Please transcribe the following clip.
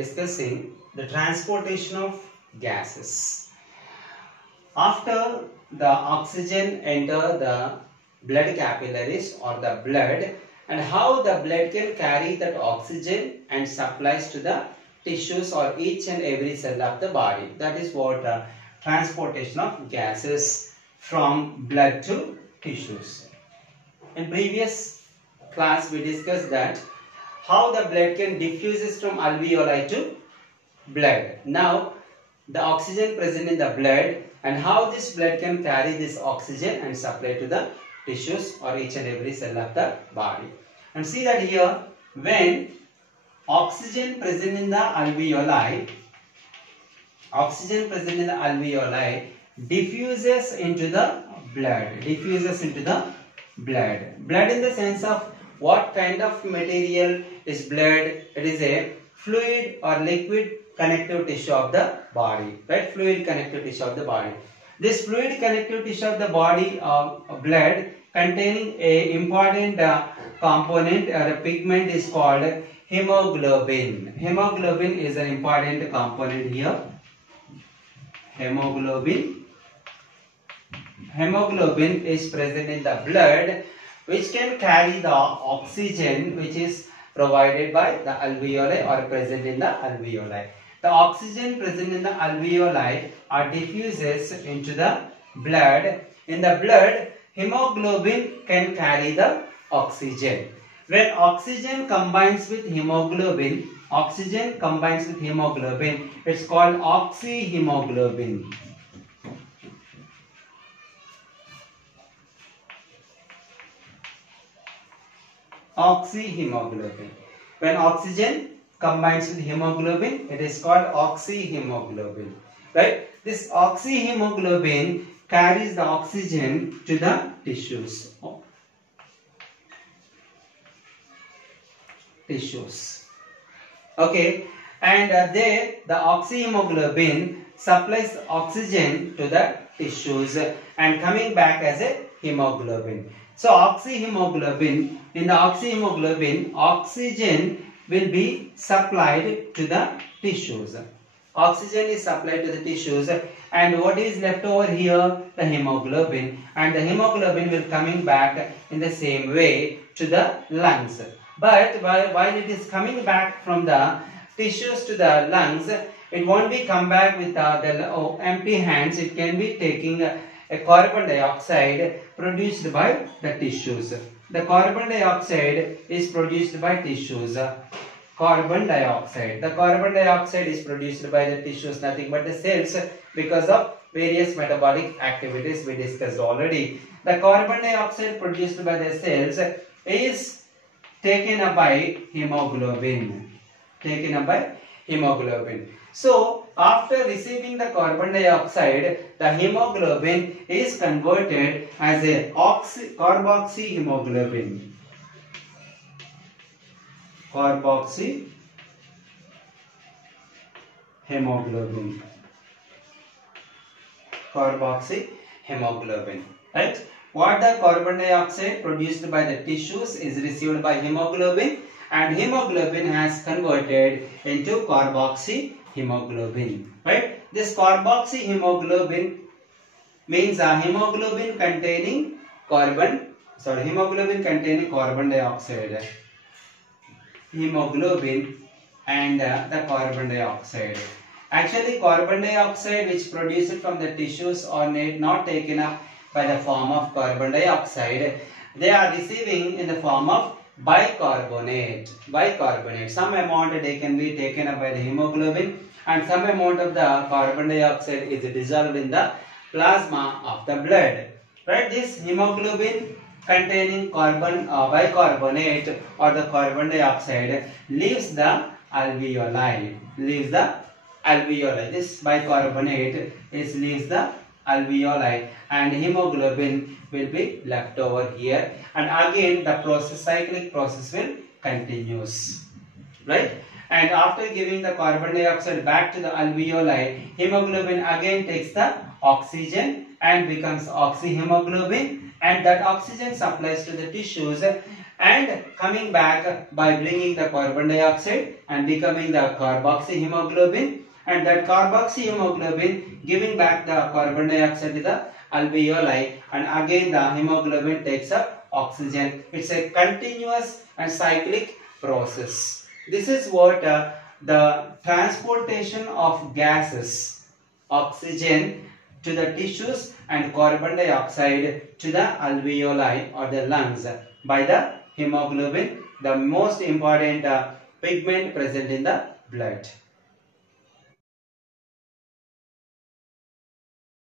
discussing the transportation of gases. After the oxygen enter the blood capillaries or the blood, and how the blood can carry that oxygen and supplies to the tissues or each and every cell of the body. That is what transportation of gases from blood to tissues. In previous class we discussed that how the blood can diffuses from alveoli to blood. Now the oxygen present in the blood and how this blood can carry this oxygen and supply to the tissues or each and every cell of the body. And see that here, when oxygen present in the alveoli diffuses into the blood, blood in the sense of what kind of material is blood? It is a fluid or liquid connective tissue of the body, right? Fluid connective tissue of the body. This fluid connective tissue of the body blood containing a important component or a pigment is called hemoglobin. Hemoglobin is an important component here. Hemoglobin is present in the blood, which can carry the oxygen which is provided by the alveoli or present in the alveoli. The oxygen present in the alveoli diffuses into the blood. In the blood, hemoglobin can carry the oxygen. When oxygen combines with hemoglobin, it's called oxyhemoglobin. Oxyhemoglobin. When oxygen combines with hemoglobin, it is called oxyhemoglobin. Right? This oxyhemoglobin carries the oxygen to the tissues. Okay, and there the oxyhemoglobin supplies oxygen to the tissues and coming back as a hemoglobin. So oxyhemoglobin, in the oxyhemoglobin, oxygen will be supplied to the tissues. Oxygen is supplied to the tissues, and what is left over here? The hemoglobin, and the hemoglobin will coming back in the same way to the lungs. But while it is coming back from the tissues to the lungs, it won't be come back with the empty hands. It can be taking a carbon dioxide produced by the tissues. The carbon dioxide is produced by tissues. Carbon dioxide. The carbon dioxide is produced by the tissues, nothing but the cells, because of various metabolic activities we discussed already. The carbon dioxide produced by the cells is taken up by hemoglobin. So after receiving the carbon dioxide, the hemoglobin is converted as a carboxyhemoglobin. Carboxyhemoglobin. Right? What the carbon dioxide produced by the tissues is received by hemoglobin, and hemoglobin has converted into carboxyhemoglobin. Right? This carboxyhemoglobin means a hemoglobin containing carbon dioxide. Hemoglobin and the carbon dioxide. Actually, carbon dioxide which produced from the tissues are not taken up by the form of carbon dioxide. They are receiving in the form of bicarbonate. Some amount they can be taken up by the hemoglobin, and some amount of the carbon dioxide is dissolved in the plasma of the blood. Right? This hemoglobin containing bicarbonate or the carbon dioxide leaves the alveoli. This bicarbonate leaves the alveoli, and hemoglobin will be left over here, and again the cyclic process will continues. Right? And after giving the carbon dioxide back to the alveoli, hemoglobin again takes the oxygen and becomes oxyhemoglobin, and that oxygen supplies to the tissues and coming back by bringing the carbon dioxide and becoming the carboxyhemoglobin, and that carboxyhemoglobin giving back the carbon dioxide to the alveoli, and again the hemoglobin takes up oxygen. It's a continuous and cyclic process. This is what the transportation of gases, oxygen to the tissues and carbon dioxide to the alveoli or the lungs by the hemoglobin, the most important pigment present in the blood.